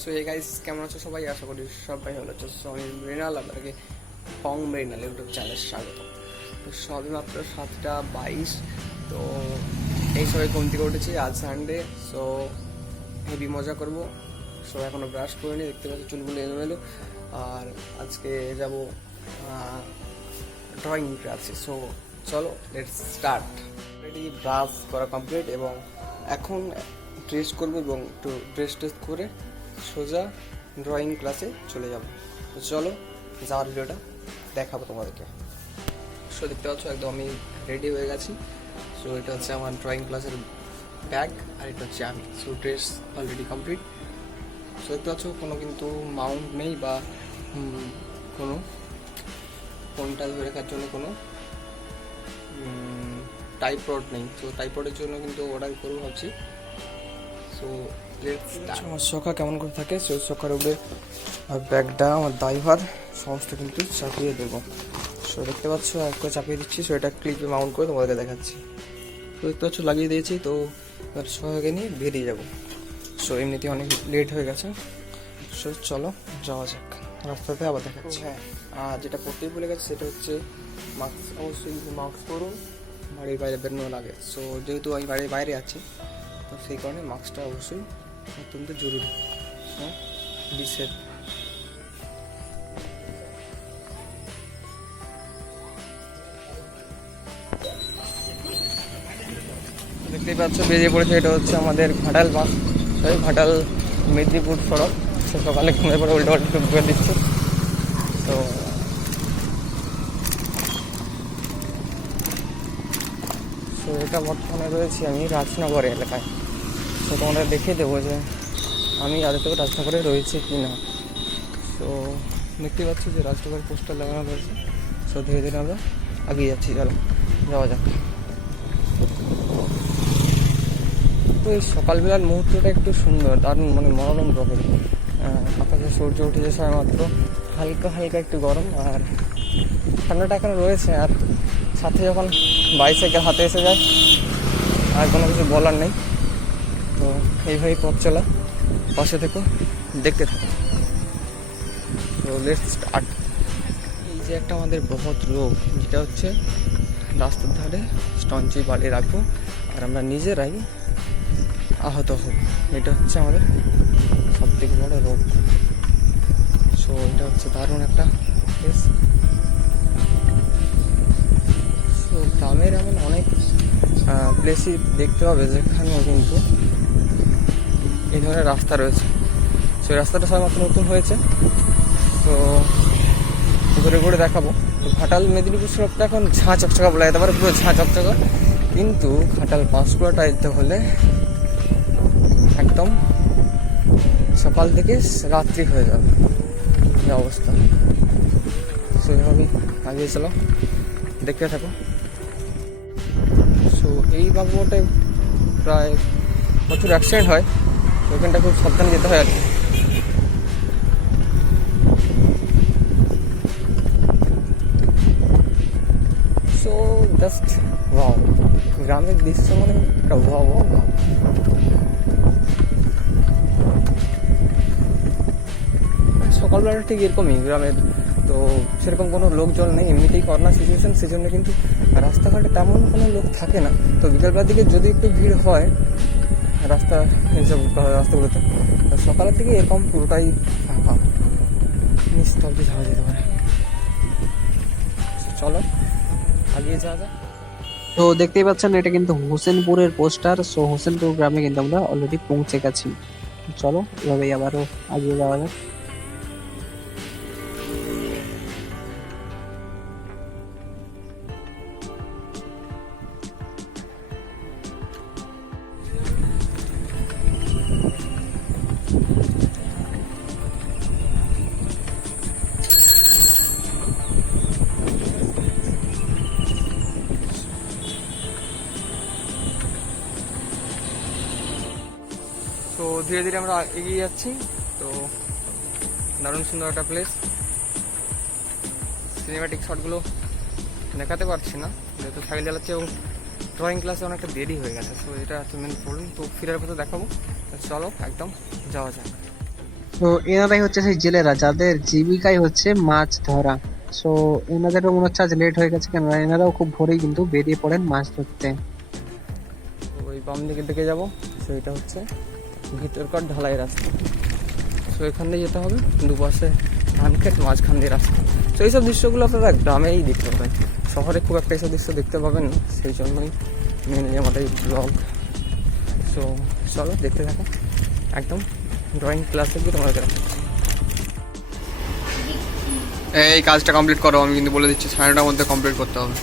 So এই guys কেমন আছো সবাই? আশা করি সবাই ভালো আছো। সো আমি মৃণাল, আপনাকে ফং মৃণাল ইউটিউব চ্যানেলে স্বাগত। তো সবই মাত্র 7:22। তো এই সবাই ঘুম থেকে উঠেছি, আজ সানডে। সো হেভি মজা করব। সো এখনও ব্রাশ করিনি, দেখতে পাচ্ছি চুলগুলো এলোমেলো। আর আজকে যাব ড্রয়িং ক্লাসে। সো চলো লেটস স্টার্ট। অলরেডি ব্রাশ করা কমপ্লিট এবং এখন ড্রেস করবো এবং একটু ড্রেস টেস্ট করে সোজা ড্রয়িং ক্লাসে চলে যাব। তো চলো যাওয়ার ভিডিওটা দেখাবো তোমাদেরকে। সো দেখতে পাচ্ছ একদম আমি রেডি হয়ে গেছি। সো এটা হচ্ছে আমার ড্রয়িং ক্লাসের ব্যাগ, আর এটা হচ্ছে আমি। So dress already complete. So দেখতে পাচ্ছ কোনো কিন্তু মাউন্ট নেই বা কোনো ফোনটা ধরে রাখার জন্য কোনো টাইপড নেই। তো টাইপডের জন্য কিন্তু অর্ডার করবো ভাবছি। সো আমার সখা কেমন করে থাকে, সে সখার উপরে আর ব্যাগটা আমার দায়ভার সমস্ত কিন্তু চাপিয়ে দেবো। সো দেখতে পাচ্ছ এক করে চাপিয়ে দিচ্ছি। সো এটা ক্লিপে মাউন্ট করে তোমাদেরকে দেখাচ্ছি। তো দেখতে পাচ্ছ লাগিয়ে দিয়েছি। তো এবার সহায়কে নিয়ে বেরিয়ে যাবো। সো এমনিতে অনেক লেট হয়ে গেছে। সো চলো যাওয়া যাক, রাস্তাতে আবার দেখাচ্ছি। হ্যাঁ, আর যেটা পড়তেই ভুলে গেছে সেটা হচ্ছে মাস্ক। অবশ্যই মাস্ক পরুন, বাড়ির বাইরে বেরোনো লাগে। সো যেহেতু আমি বাড়ির বাইরে আছি, তো সেই কারণে মাস্কটা অবশ্যই অত্যন্ত জরুরি। হ্যাঁ, বিশেষ দেখতেই পাচ্ছ বেরিয়ে পড়েছে। এটা হচ্ছে আমাদের ঘাটাল বাস, ঘাটাল মেদিনীপুর সড়ক। সে সকালে ঘুমিয়ে পড়ে উল্টো পাল্টা ঢুকে দিচ্ছে। তো এটা বর্তমানে রয়েছি আমি রাজনগর এলাকায়। তো তোমরা দেখে দেবো যে আমি আগে থেকে রাজনগরে রয়েছে কি না। তো দেখতে পাচ্ছি যে রাজনগরের পোস্টার লাগানো রয়েছে। সো ধীরে ধীরে আমরা এগিয়ে যাচ্ছি, চলো যাওয়া যাক। তো এই সকালবেলার মুহূর্তটা একটু সুন্দর, দারুণ, মানে মনোরম প্রকৃতি। আকাশে সূর্য উঠেছে সবাই মাত্র, হালকা হালকা একটু গরম, আর ঠান্ডাটা এখন রয়েছে। আর সাথে যখন বাইসাইকেল হাতে এসে যায় আর কোনো কিছু বলার নেই। তো এইভাবেই পথ চলা, পাশে থেকো, দেখতে থাকো। তো লেটস স্টার্ট। এই যে একটা আমাদের বহুত রোগ, যেটা হচ্ছে রাস্তার ধারে স্টঞ্চি বাড়ি রাখবো আর আমরা নিজেরাই আহত হব। এটা হচ্ছে আমাদের সব থেকে বড় রোগ। সো এটা হচ্ছে দারুণ একটা কেস। তো গ্রামের এমন অনেক প্লেসই দেখতে হবে যেখানে কিন্তু এই ধরনের রাস্তা রয়েছে। সেই রাস্তাটা সবেমাত্র নতুন হয়েছে। তো ঘুরে ঘুরে দেখাবো। তো ঘাটাল মেদিনীপুর সড়কটা এখন ঝাঁ চকচকা বলা যেতে পারে, পুরো ঝাঁ চকচকা। কিন্তু ঘাটাল পাঁশকুড়াটা যেতে হলে একদম সকাল থেকে রাত্রি হয়ে যাবে যে অবস্থা। সেইভাবেই আগিয়ে চলো, দেখতে থাকো। সো এই বাবুটায় প্রায় প্রচুর অ্যাক্সিডেন্ট হয়, ওইখানটা খুব সাবধানে যেতে হয় আর কি। সো জাস্ট ওয়াও, গ্রামের দৃশ্য মানে একটা ওয়াও ওয়াও ওয়াও। সকালবেলা ঠিক এরকমই গ্রামের। তো সেরকম কোনো লোকজন নেই, এমনিতেই করোনা সিচুয়েশন, সেজন্য কিন্তু রাস্তাঘাটে তেমন কোনো লোক থাকে না। তো বিকালবেলার দিকে যদি একটু ভিড় হয় রাস্তা এইসব রাস্তাগুলোতে, সকালের দিকে এরকম পুরোটাই ফাঁকা, নিস্তব্ধ যাওয়া যেতে পারে। চলো আগিয়ে যাওয়া যায়। তো দেখতেই পাচ্ছেন এটা কিন্তু হোসেনপুরের পোস্টার। সো হোসেনপুর গ্রামে কিন্তু আমরা অলরেডি পৌঁছে গেছি। চলো এভাবেই আবারও এগিয়ে যাওয়া যাক। তো ধীরে ধীরে আমরা এগিয়ে যাচ্ছি। তো দারুণ সুন্দর একটা প্লেস। সিনেম্যাটিক শটগুলো দেখাতে পারছি না যেহেতু সাইকেল চালাচ্ছে এবং ড্রয়িং ক্লাসে অনেকটা দেরি হয়ে গেছে। সো এটা হচ্ছে মেন প্রবলেম। তো ফিরার পথে দেখাবো। চলো একদম যাওয়া যাক। তো এনারাই হচ্ছে সেই জেলেরা যাদের জীবিকাই হচ্ছে মাছ ধরা। সো এনাদেরও মনে হচ্ছে আজ লেট হয়ে গেছে, কেননা এনারাও খুব ভোরেই কিন্তু বেরিয়ে পড়েন মাছ ধরতে। তো ওই বাম দিকের দিকে যাবো, তো এটা হচ্ছে ভিতরকার ঢালাই রাস্তা। তো এখান দিয়ে যেতে হবে, দুপাশে ধান ক্ষেত, মাঝখান দিয়ে রাস্তা। তো এইসব দৃশ্যগুলো আপনারা গ্রামেই দেখতে পাবেন, শহরে খুব একটা এইসব দৃশ্য দেখতে পাবেন না, সেই জন্যই মেনলি আমাদের এই ব্লগ। সো চলো দেখতে থাকো, একদম ড্রয়িং ক্লাসে গিয়ে তোমাদের দেখাচ্ছি। এই কাজটা কমপ্লিট করো, আমি কিন্তু বলে দিচ্ছি 9:30টার মধ্যে কমপ্লিট করতে হবে।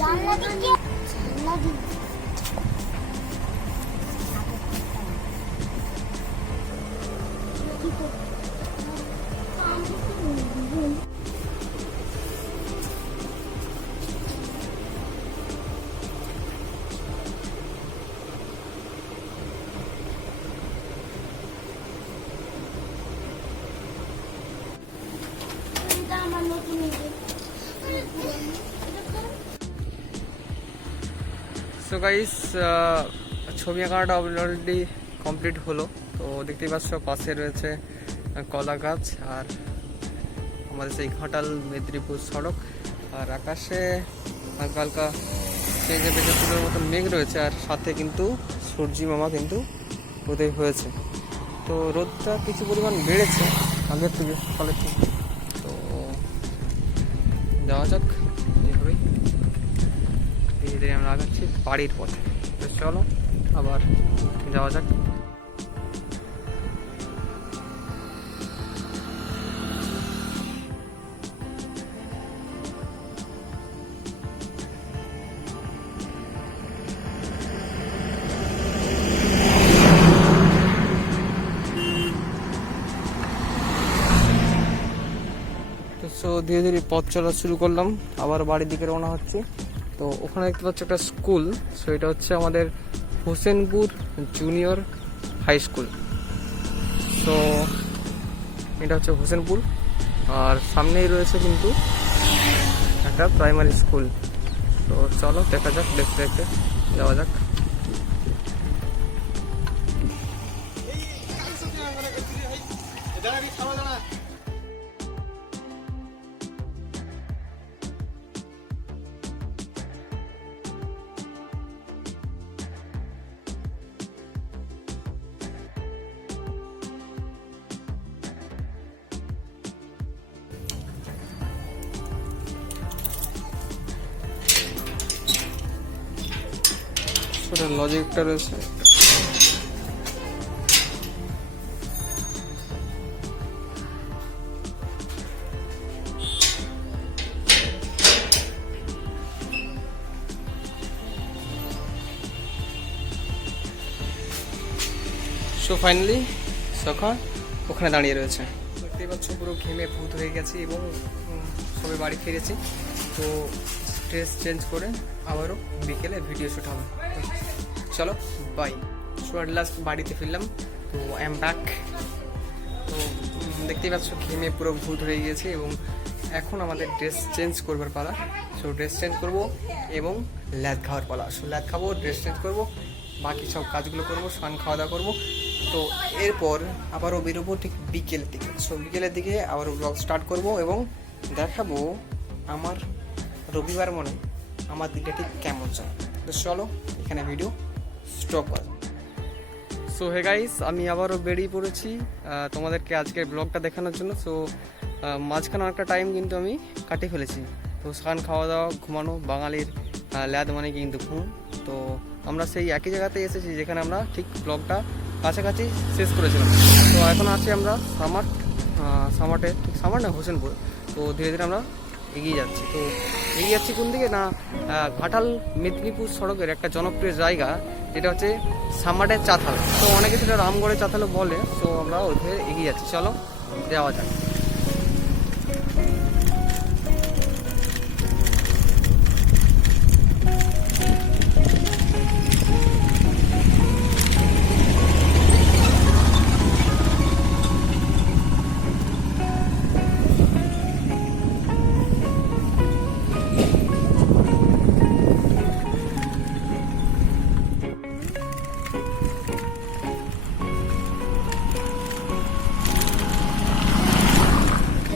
জানলা দিকে জানলা দিকে আমার নতুন সো গাইস, ছবি আঁকাটা অলরেডি কমপ্লিট হলো। তো দেখতেই পাচ্ছ পাশে রয়েছে কলা গাছ আর আমাদের সেই ঘাটাল মেদিনীপুর সড়ক, আর আকাশে হালকা হালকা পেঁজে পেঁজে ফুলের মতন মেঘ রয়েছে, আর সাথে কিন্তু সূর্যি মামা কিন্তু উদয় হয়েছে। তো রোদটা কিছু পরিমাণ বেড়েছে আগের থেকে, সকালের থেকে। তো যাওয়া যাক, এইভাবেই ধীরে ধীরে আমরা আগাচ্ছি বাড়ির পথে। তো চলো আবার যাওয়া যাক। তো সো ধীরে ধীরে পথ চলা শুরু করলাম, আবার বাড়ির দিকে রওনা হচ্ছে। তো ওখানে দেখতে পাচ্ছ একটা স্কুল, সো এটা হচ্ছে আমাদের হোসেনপুর জুনিয়র হাই স্কুল। তো এটা হচ্ছে হোসেনপুর, আর সামনেই রয়েছে কিন্তু একটা প্রাইমারি স্কুল। তো চলো দেখা যাক, দেখতে দেখতে যাওয়া যাক। সেটা লজিকটা রয়েছে। সো ফাইনালি সখা ওখানে দাঁড়িয়ে রয়েছে, দেখতেই পাচ্ছ পুরো ঘেমে ভূত হয়ে গেছি এবং সবে বাড়ি ফিরেছি। তো ড্রেস চেঞ্জ করে আবারও বিকেলে ভিডিও শ্যুট হবে। চলো বাই। সো অ্যাট লাস্ট বাড়িতে ফিরলাম। তো আই এম ব্যাক। তো দেখতেই পাচ্ছ ঘেমে পুরো ভূত হয়ে গিয়েছে এবং এখন আমাদের ড্রেস চেঞ্জ করবার পালা। সো ড্রেস চেঞ্জ করবো এবং ল্যাদ খাওয়ার পালা। সো ল্যাদ খাবো, ড্রেস চেঞ্জ করবো, বাকি সব কাজগুলো করবো, স্নান খাওয়া দাওয়া করবো। তো এরপর আবারও বেরোবো ঠিক বিকেলের দিকে। সো বিকেলের দিকে আবারও ব্লগ স্টার্ট করবো এবং দেখাবো আমার রবিবার মনে আমার দিনটা ঠিক কেমন যায়। তো চলো এখানে ভিডিও স্টপ করা। সো হে গাইস, আমি আবারও বেরিয়ে পড়েছি তোমাদেরকে আজকের ব্লগটা দেখানোর জন্য। সো মাঝখানে একটা টাইম কিন্তু আমি কাটিয়ে ফেলেছি। তো স্নান খাওয়া দাওয়া, ঘুমানো, বাঙালির ল্যাদ মানে কিন্তু ঘুম। তো আমরা সেই একই জায়গাতে এসেছি যেখানে আমরা ঠিক ব্লগটা কাছাকাছি শেষ করেছিলাম। তো এখন আছি আমরা সামাটে, ঠিক সামার না হোসেনপুর। তো ধীরে ধীরে আমরা এগিয়ে যাচ্ছি। তো এগিয়ে যাচ্ছি কোন দিকে না, ঘাটাল মেদিনীপুর সড়কের একটা জনপ্রিয় জায়গা যেটা হচ্ছে সামাটের চাতাল। তো অনেকে সেটা রামগড়ের চাতালও বলে। তো আমরা ওইভাবে এগিয়ে যাচ্ছি, চলো যাওয়া যাক।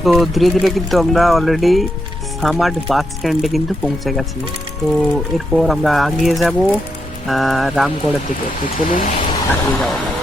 তো ধীরে ধীরে কিন্তু আমরা অলরেডি সামাট বাস স্ট্যান্ডে কিন্তু পৌঁছে গেছি। তো এরপর আমরা এগিয়ে যাব রামগড়ের দিকে। তো চলুন এগিয়ে যাওয়া যাক।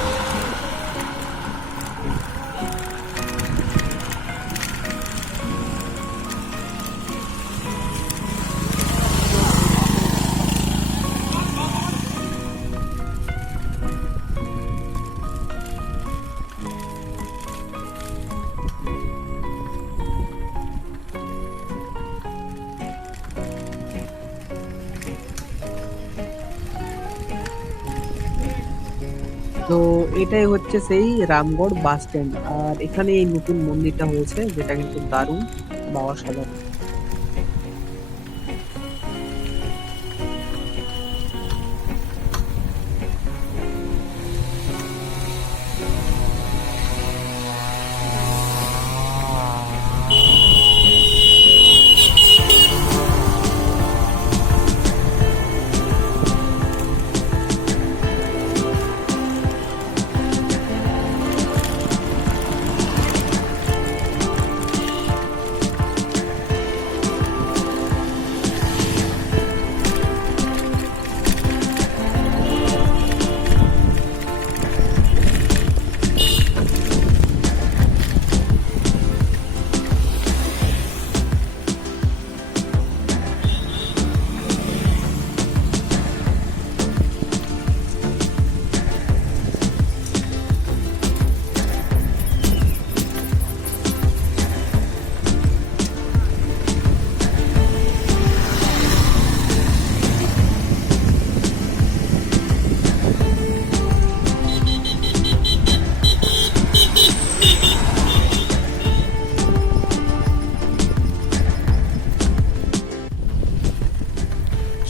তো এটাই হচ্ছে সেই রামগড় বাস স্ট্যান্ড, আর এখানে এই নতুন মন্দিরটা হয়েছে যেটা কিন্তু দারুণ বা অসাধারণ।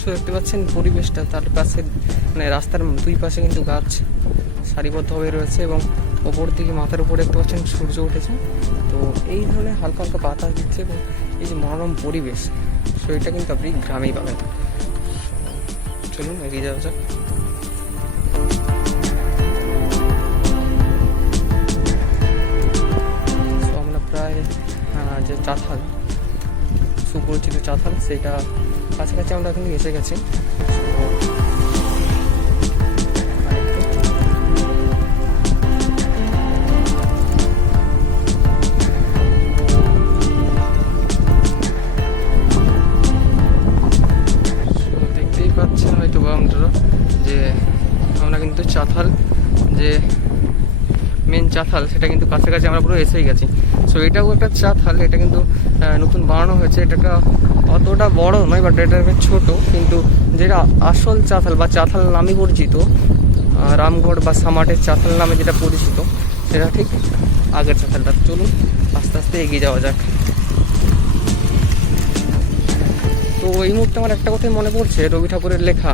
তো দেখতে পাচ্ছেন পরিবেশটা, তার পাশে মানে রাস্তার দুই পাশে কিন্তু গাছ সারিবদ্ধভাবে রয়েছে এবং ওপর দিকে মাথার উপরে দেখতে পাচ্ছেন সূর্য উঠেছে। তো এই ধরনের হালকা হালকা বাতাস দিচ্ছে এবং এই যে মনোরম পরিবেশ, তো এটা কিন্তু আপনি গ্রামেই পাবেন। চলুন এগিয়ে যাওয়া যাক। তো আমরা প্রায় যে চাতাল, সুপরিচিত চাতাল, সেটা কাছাকাছি আমরা কিন্তু এসে গেছি। দেখতেই পাচ্ছেন হয়তো বা আপনারা যে আমরা কিন্তু চাতাল, যে মেন চাতাল, সেটা কিন্তু কাছাকাছি আমরা পুরো এসেই গেছি। সো এটাও একটা চাতাল, এটা কিন্তু নতুন বানানো হয়েছে। এটা অতটা বড় নয়, বাট এটা একটা ছোটো, কিন্তু যেটা আসল চাতাল বা চাতাল নামে পরিচিত, রামগড় বা সামাটের চাতাল নামে যেটা পরিচিত, সেটা ঠিক আগের চাতালটা। চলুন আস্তে আস্তে এগিয়ে যাওয়া যাক। তো এই মুহূর্তে আমার একটা কথাই মনে পড়ছে, রবি ঠাকুরের লেখা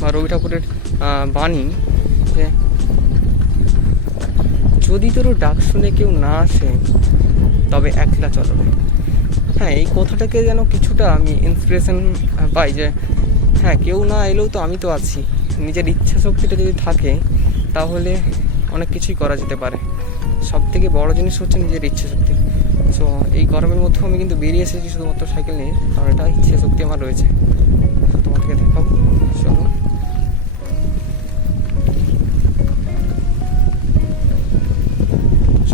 বা রবি ঠাকুরের বাণী, যে যদি তোর ডাক শুনে কেউ না আসে তবে একলা চলবে। হ্যাঁ, এই কথাটাকে যেন কিছুটা আমি ইন্সপিরেশন পাই, যে হ্যাঁ, কেউ না এলেও তো আমি তো আছি। নিজের ইচ্ছা শক্তিটা যদি থাকে তাহলে অনেক কিছুই করা যেতে পারে। সব থেকে বড় জিনিস হচ্ছে নিজের ইচ্ছা শক্তি। সো এই গরমের মধ্যেও আমি কিন্তু বেরিয়ে এসেছি শুধুমাত্র সাইকেল নিয়ে, কারণ এটা ইচ্ছা শক্তি আমার রয়েছে। তোমাদেরকে দেখাবো, শোনো।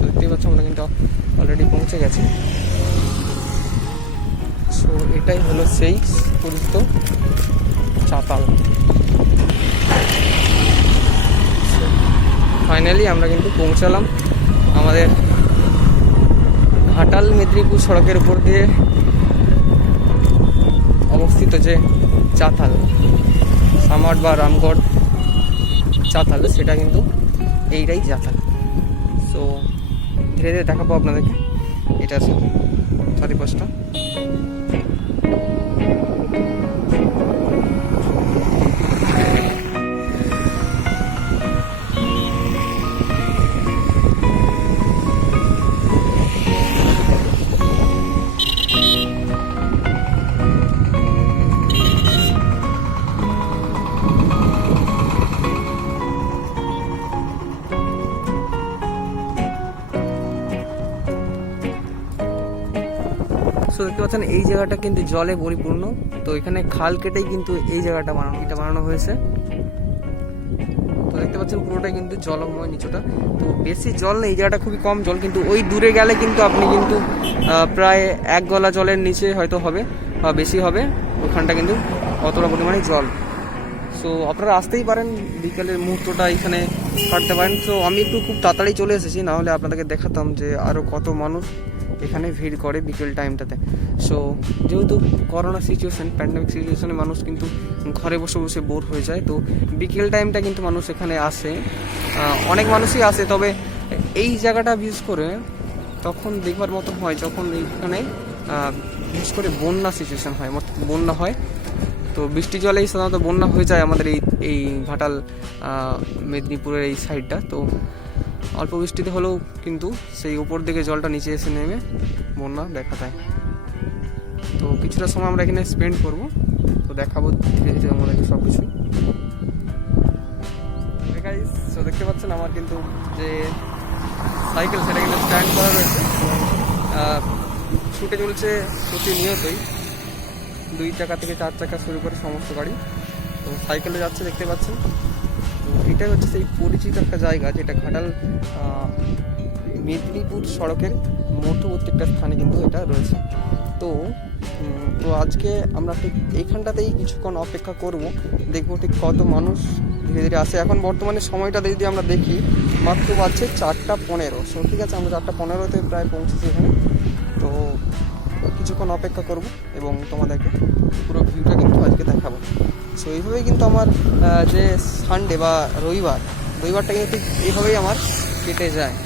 দেখতেই পাচ্ছ আমরা কিন্তু অলরেডি পৌঁছে গেছি। সো এটাই হলো সেই পরিচিত চাতাল। ফাইনালি আমরা কিন্তু পৌঁছালাম আমাদের ঘাটাল মেদিনীপুর সড়কের উপর দিয়ে অবস্থিত যে চাতাল, সামাট বা রামগড় চাতাল, সেটা কিন্তু এইটাই চাতাল। সো ধীরে ধীরে দেখাবো আপনাদেরকে এটার চারিপাশটা। সো দেখতে পাচ্ছেন এই জায়গাটা কিন্তু জলে পরিপূর্ণ। তো এখানে খাল কেটেই কিন্তু এই জায়গাটা বানানো হয়েছে। তো দেখতে পাচ্ছেন পুরোটাই কিন্তু জলময় নিচুটা। তো বেশি জল নেই, এই জায়গাটা খুবই কম জল, কিন্তু ওই দূরে গেলে কিন্তু আপনি কিন্তু প্রায় 1 গলা জলের নিচে হয়তো হবে বা বেশি হবে, ওখানটা কিন্তু অতটা পরিমাণে জল। সো আপনারা আসতেই পারেন, বিকেলের মুহূর্তটা এখানে কাটতে পারেন। তো আমি একটু খুব তাড়াতাড়ি চলে এসেছি, না হলে আপনাদেরকে দেখাতাম যে আরও কত মানুষ এখানে ভিড় করে বিকেল টাইমটাতে। সো যেহেতু করোনা সিচুয়েশন, প্যান্ডেমিক সিচুয়েশনে মানুষ কিন্তু ঘরে বসে বসে বোর হয়ে যায়, তো বিকেল টাইমটা কিন্তু মানুষ এখানে আসে, অনেক মানুষই আসে। তবে এই জায়গাটা বিশেষ করে তখন দেখবার মতন হয় যখন এইখানে বিশেষ করে বন্যা সিচুয়েশন হয়, বন্যা হয়। তো বৃষ্টি জলেই সাধারণত বন্যা হয়ে যায় আমাদের এই ঘাটাল মেদিনীপুরের এই সাইডটা। তো অল্প বৃষ্টিতে হলেও কিন্তু সেই উপর দিকে জলটা নিচে এসে নেমে বন্যা দেখা দেয়। তো কিছুটা সময় আমরা এখানে স্পেন্ড করব, তো দেখাবো ধীরে ধীরে আমাদেরকে সব কিছু। তো দেখতে পাচ্ছেন আমার কিন্তু যে সাইকেল সেটা কিন্তু স্ট্যান্ড করা রয়েছে, ছুটে চলছে প্রতিনিয়তই 2 চাকা থেকে 4 চাকা শুরু করে সমস্ত গাড়ি তো সাইকেলে যাচ্ছে দেখতে পাচ্ছেন। তো এটাই হচ্ছে সেই পরিচিত একটা জায়গা, যেটা ঘাটাল মেদিনীপুর সড়কের মধ্যবর্তী একটা স্থানে কিন্তু এটা রয়েছে। তো আজকে আমরা ঠিক এইখানটাতেই কিছুক্ষণ অপেক্ষা করব, দেখবো ঠিক কত মানুষ ধীরে ধীরে আসে। এখন বর্তমানে সময়টা যদি আমরা দেখি মাত্র বাজছে 4:15। সো ঠিক আছে, আমরা 4:15-তে প্রায় পৌঁছেছি এখানে। তো কিছুক্ষণ অপেক্ষা করব এবং তোমাদেরকে পুরো ভিউটা কিন্তু আজকে দেখাবো। সো এইভাবেই কিন্তু আমার যে সানডে বা রবিবারটা কিন্তু ঠিক এইভাবেই আমার কেটে যায়।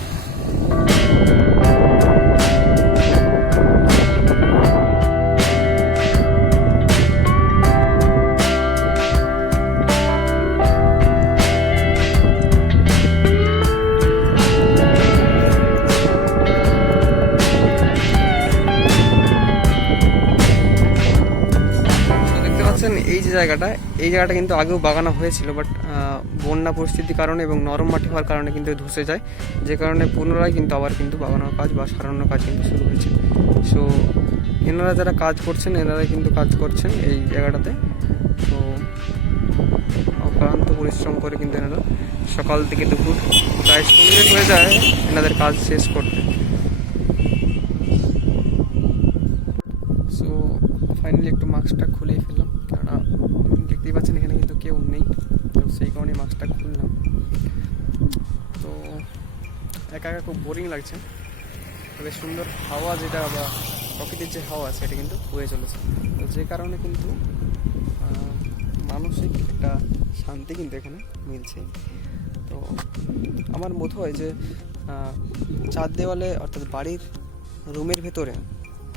এই জায়গাটা কিন্তু আগেও বাগানো হয়েছিল, বাট বন্যা পরিস্থিতির কারণে এবং নরম মাটি হওয়ার কারণে কিন্তু ধসে যায়, যে কারণে পুনরায় কিন্তু আবার কিন্তু বাগানোর কাজ বা সারানোর কাজ কিন্তু শুরু হয়েছে। সো এনারা যারা কাজ করছেন এনারাই কিন্তু কাজ করছেন এই জায়গাটাতে। তো অক্লান্ত পরিশ্রম করে কিন্তু এনারা সকাল থেকে দুপুর প্রায় সন্ধ্যে হয়ে যায় এনাদের কাজ শেষ করতে। সো ফাইনালি একটু মাস্কটা খুলেই ফেললাম, কেননা দেখতেই পাচ্ছেন এখানে কিন্তু কেউ নেই, তো সেই কারণে মাস্কটা খুললাম। তো একা একা খুব বোরিং লাগছে, তবে সুন্দর হাওয়া যেটা বা প্রকৃতির যে হাওয়া সেটা কিন্তু বয়ে চলেছে, তো যে কারণে কিন্তু মানসিক একটা শান্তি কিন্তু এখানে মিলছে। তো আমার বোধ হয় যে 4 দেওয়ালে অর্থাৎ বাড়ির রুমের ভেতরে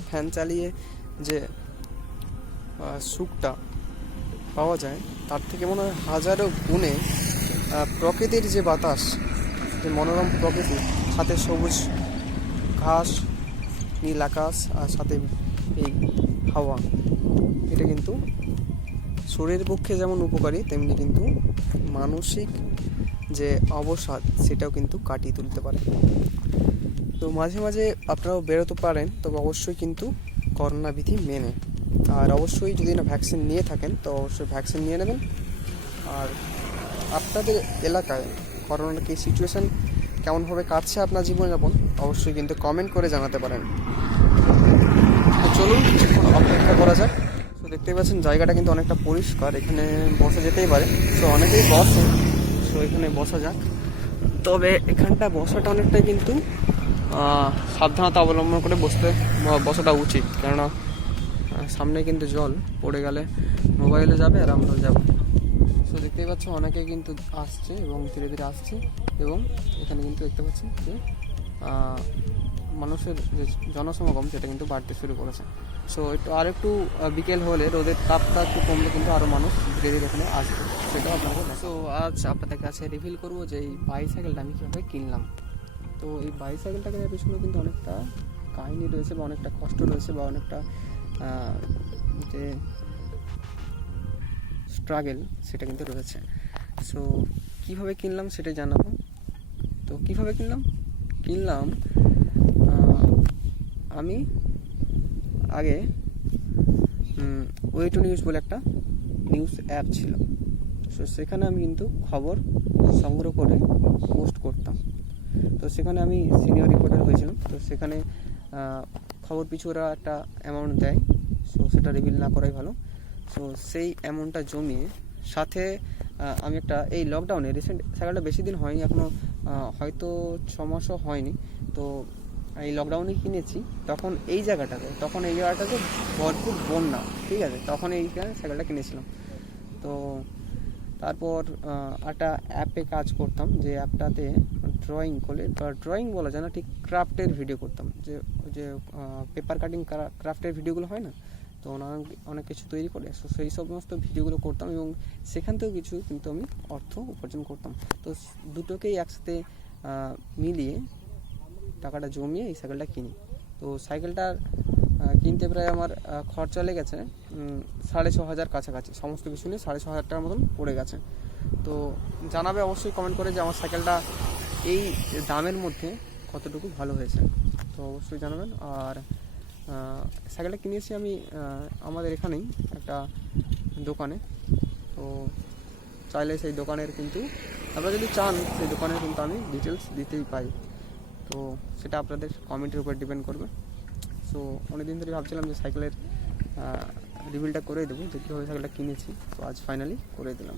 ফ্যান চালিয়ে যে সুখটা পাওয়া যায় তার থেকে মনে হয় হাজারো গুণে প্রকৃতির যে বাতাস, যে মনোরম প্রকৃতি, সাথে সবুজ ঘাস, নীল আকাশ আর সাথে এই হাওয়া, এটা কিন্তু শরীরের পক্ষে যেমন উপকারী তেমনি কিন্তু মানসিক যে অবসাদ সেটাও কিন্তু কাটিয়ে তুলতে পারে। তো মাঝে মাঝে আপনারাও বেরোতে পারেন, তবে অবশ্যই কিন্তু করোনা বিধি মেনে। আর অবশ্যই যদি না ভ্যাকসিন নিয়ে থাকেন তো অবশ্যই ভ্যাকসিন নিয়ে নেবেন। আর আপনাদের এলাকায় করোনার কি সিচুয়েশান কেমনভাবে কাটছে আপনার জীবনযাপন অবশ্যই কিন্তু কমেন্ট করে জানাতে পারেন। তো চলুন কিছুক্ষণ অপেক্ষা করা যাক। তো দেখতেই পাচ্ছেন জায়গাটা কিন্তু অনেকটা পরিষ্কার, এখানে বসা যেতেই পারে। তো অনেকেই বসে, তো এখানে বসা যাক। তবে এখানটা বসাটা অনেকটাই কিন্তু সাবধানতা অবলম্বন করে বসাটা উচিত, কেননা সামনে কিন্তু জল পড়ে গেলে মোবাইলে যাবে আর আমরা যাব। তো দেখতেই পাচ্ছ অনেকে কিন্তু আসছে এবং ধীরে ধীরে আসছে, এবং এখানে কিন্তু দেখতে পাচ্ছি যে মানুষের যে জনসমাগম সেটা কিন্তু বাড়তে শুরু করেছে। সো আর একটু বিকেল হলে রোদের তাপটা একটু কমলে কিন্তু আরও মানুষ ধীরে ধীরে এখানে আসবে, সেটাও আপনাকে। সো আজ আপনাদের কাছে রিভিল করবো যে এই বাইসাইকেলটা আমি কীভাবে কিনলাম। তো এই বাইসাইকেলটা কেনার পেছনে কিন্তু অনেকটা কাহিনী রয়েছে বা অনেকটা কষ্ট রয়েছে বা অনেকটা যে স্ট্রাগল সেটা কিন্তু রয়েছে। সো কীভাবে কিনলাম সেটাই জানাবো। তো কীভাবে কিনলাম আমি আগে ওয়ে টু নিউজ বলে একটা নিউজ অ্যাপ ছিল। সো সেখানে আমি কিন্তু খবর সংগ্রহ করে পোস্ট করতাম। তো সেখানে আমি সিনিয়র রিপোর্টার হয়েছিলাম। তো সেখানে খবর পিছু ওরা একটা অ্যামাউন্ট দেয়, সো সেটা রিভিল না করাই ভালো। সো সেই অ্যামাউন্টটা জমিয়ে সাথে আমি একটা এই লকডাউনে রিসেন্ট সাইকেলটা বেশি দিন হয়নি, এখনও হয়তো 6 মাসও হয়নি। তো এই লকডাউনে কিনেছি, তখন এই জায়গাটাতে ভরপুর বন্যা, ঠিক আছে, তখন এইখানে সাইকেলটা কিনেছিলাম। তো তারপর একটা অ্যাপে কাজ করতাম, যে অ্যাপটাতে ড্রয়িং করে, বা ড্রয়িং বলা যায় না ঠিক, ক্রাফটের ভিডিও করতাম, যে পেপার কাটিং ক্রাফটের ভিডিওগুলো হয় না, তো অনেক কিছু তৈরি করে, সো সেই সমস্ত ভিডিওগুলো করতাম এবং সেখান থেকেও কিছু কিন্তু আমি অর্থ উপার্জন করতাম। তো দুটোকেই একসাথে মিলিয়ে টাকাটা জমিয়ে এই সাইকেলটা কিনি। তো সাইকেলটার কিনতে প্রায় আমার খরচা লেগেছে 6,500 কাছাকাছি, সমস্ত কিছু নিয়ে 6,500 টাকার মতন পড়ে গেছে। তো জানাবে অবশ্যই কমেন্ট করে যে আমার সাইকেলটা এই দামের মধ্যে কতটুকু ভালো হয়েছে, তো অবশ্যই জানাবেন। আর সাইকেলটা কিনেছি আমি আমাদের এখানেই একটা দোকানে। তো চাইলে সেই দোকানের কিন্তু আপনারা যদি চান সেই দোকানের কিন্তু আমি ডিটেলস দিতেই পাই, তো সেটা আপনাদের কমেন্টের উপর ডিপেন্ড করবে। সো অনেকদিন ধরে ভাবছিলাম যে সাইকেলের রিভিলটা করে দেবো, যে কীভাবে সাইকেলটা কিনেছি, তো আজ ফাইনালি করে দিলাম।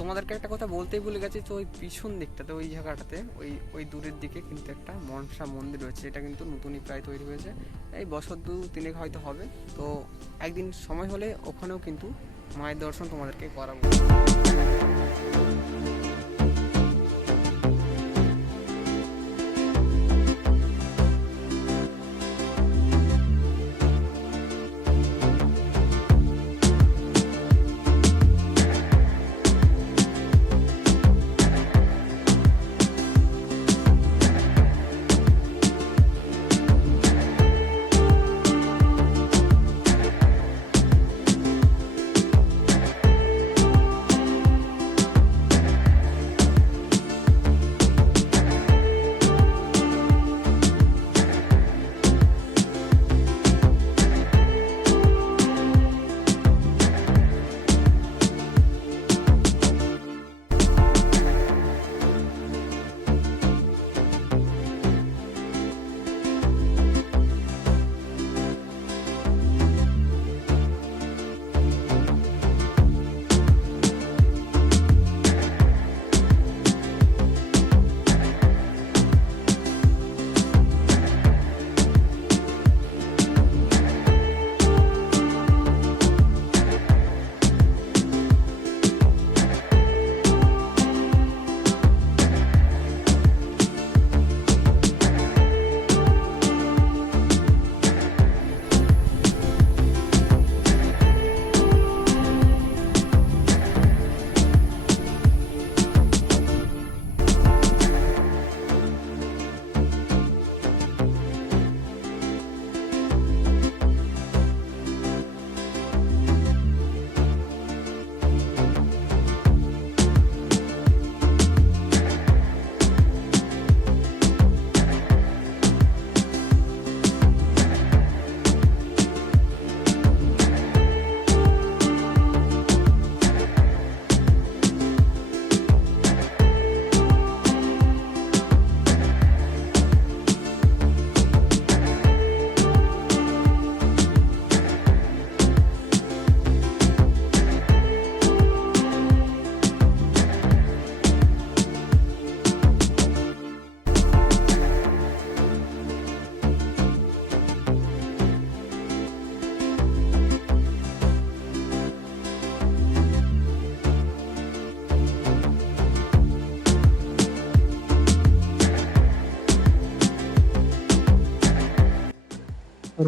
তোমাদেরকে একটা কথা বলতেই ভুলে গেছি, তো ওই পিছন দিকটাতে, ওই জায়গাটাতে, ওই দূরের দিকে কিন্তু একটা মনসা মন্দির রয়েছে। এটা কিন্তু নতুনই প্রায় তৈরি হয়েছে, এই বছর 2-3 হয়তো হবে। তো একদিন সময় হলে ওখানেও কিন্তু মায়ের দর্শন তোমাদেরকে করাবো।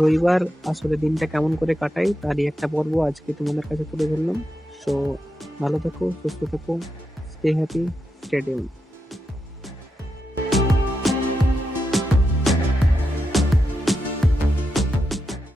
রবিবার আসলে দিনটা কেমন করে কাটাই তারই একটা পর্ব আজকে তোমাদের কাছে তুলে ধরলাম। সো ভালো থেকো, সুস্থ থেকো, স্টে হ্যাপি, স্টে টিউন।